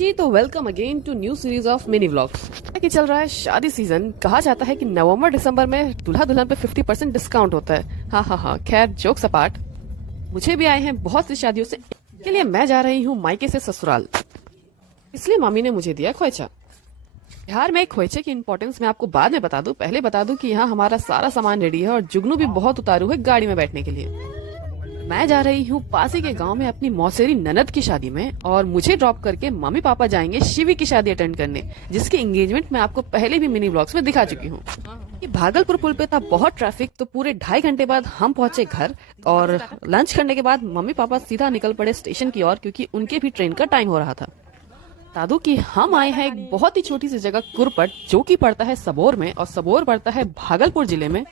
जी तो welcome again to new series of mini vlogs. कि चल रहा है शादी सीजन। कहा जाता है कि नवंबर दिसंबर में दूल्हा दुल्हन पे 50% डिस्काउंट होता है। हाँ, खैर जोक्स अपार्ट, मुझे भी आए हैं बहुत सी शादियों से। के लिए मैं जा रही हूँ मायके से ससुराल, इसलिए मम्मी ने मुझे दिया खोइचा। बिहार में खोइचे की इम्पोर्टेंस मैं आपको बाद में बता दूं। पहले बता दूं कि यहाँ हमारा सारा सामान रेडी है और जुगनू भी बहुत उतारू है गाड़ी में बैठने के लिए। मैं जा रही हूँ पासी के गांव में अपनी मौसेरी ननद की शादी में, और मुझे ड्रॉप करके मम्मी पापा जाएंगे शिवी की शादी अटेंड करने, जिसकी एंगेजमेंट मैं आपको पहले भी मिनी ब्लॉग्स में दिखा चुकी हूँ। ये भागलपुर पुल पे था बहुत ट्रैफिक, तो पूरे 2.5 घंटे बाद हम पहुंचे घर, और लंच करने के बाद मम्मी पापा सीधा निकल पड़े स्टेशन की ओर, क्योंकि उनके भी ट्रेन का टाइम हो रहा था। बता दूं कि हम आए हैं एक बहुत ही छोटी सी जगह कुरपट, जो कि पड़ता है सबौर में, और सबौर पड़ता है भागलपुर जिले में।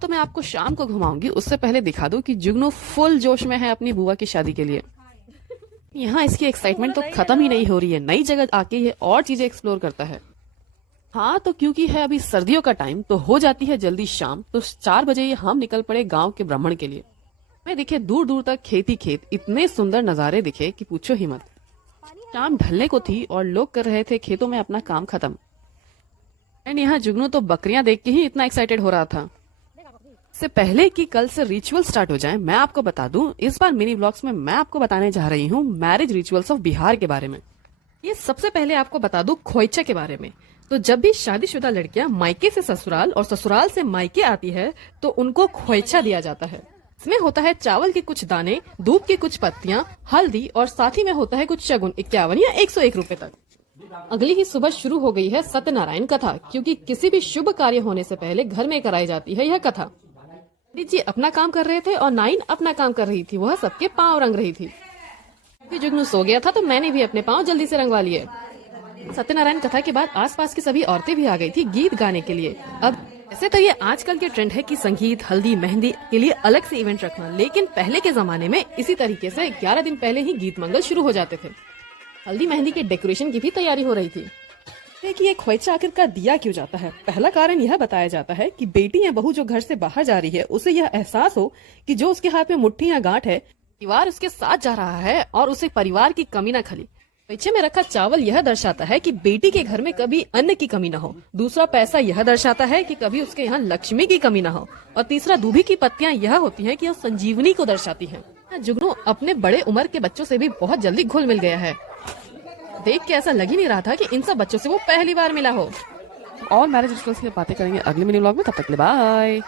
तो मैं आपको शाम को घुमाऊंगी, उससे पहले दिखा दूं कि जुगनू फुल जोश में है अपनी बुआ की शादी के लिए। यहाँ इसकी एक्साइटमेंट तो खत्म ही नहीं हो रही है। नई जगह आके ये और चीजें एक्सप्लोर करता है। हाँ, तो क्योंकि है अभी सर्दियों का टाइम, तो हो जाती है जल्दी शाम। तो 4 बजे हम निकल पड़े गांव के भ्रमण के लिए। मैं दिखे दूर दूर तक खेती खेत, इतने सुंदर नजारे दिखे कि पूछो ही मत। शाम ढलने को थी और लोग कर रहे थे खेतों में अपना काम खत्म। एंड यहाँ जुगनू तो बकरियां देख के ही इतना एक्साइटेड हो रहा था। इससे पहले कि कल से रिचुअल स्टार्ट हो जाए, मैं आपको बता दूं, इस बार मिनी ब्लॉग्स में मैं आपको बताने जा रही हूँ मैरिज रिचुअल्स ऑफ बिहार के बारे में। ये सबसे पहले आपको बता दूं खोइचा के बारे में। तो जब भी शादीशुदा लड़कियां मायके से ससुराल और ससुराल से मायके आती है, तो उनको खोइचा दिया जाता है। इसमें होता है चावल के कुछ दाने, दूध की कुछ पत्तियां, हल्दी, और साथ ही में होता है कुछ शगुन 51 या 101 रुपए तक। अगली ही सुबह शुरू हो गई है सत्यनारायण कथा, क्योंकि किसी भी शुभ कार्य होने से पहले घर में कराई जाती है यह कथा। जी अपना काम कर रहे थे और नाइन अपना काम कर रही थी, वह सबके पांव रंग रही थी। जुगनू सो गया था तो मैंने भी अपने पांव जल्दी से रंगवा लिए। सत्यनारायण कथा के बाद आसपास की सभी औरतें भी आ गई थी गीत गाने के लिए। अब ऐसे तो ये आजकल के ट्रेंड है कि संगीत, हल्दी, मेहंदी के लिए अलग से इवेंट रखना, लेकिन पहले के जमाने में इसी तरीके से 11 दिन पहले ही गीत मंगल शुरू हो जाते थे। हल्दी मेहंदी के डेकोरेशन की भी तैयारी हो रही थी। कि ये खोइचा आखिरकार दिया क्यों जाता है? पहला कारण यह बताया जाता है कि बेटी या बहू जो घर से बाहर जा रही है, उसे यह एहसास हो कि जो उसके हाथ में मुट्ठी या गांठ है, परिवार उसके साथ जा रहा है और उसे परिवार की कमी न खली। खोइचे में रखा चावल यह दर्शाता है कि बेटी के घर में कभी अन्न की कमी न हो। दूसरा पैसा यह दर्शाता है कि कभी उसके यहाँ लक्ष्मी की कमी न हो। और तीसरा दूधी की पत्तियां यह होती हैं कि वह संजीवनी को दर्शाती हैं। जुगनू अपने बड़े उम्र के बच्चों से भी बहुत जल्दी घुल मिल गया है। देख के ऐसा लग ही नहीं रहा था कि इन सब बच्चों से वो पहली बार मिला हो। और मैरिज रिचुअल्स की बातें करेंगे अगले मिनी व्लॉग में, तब तक के लिए बाय।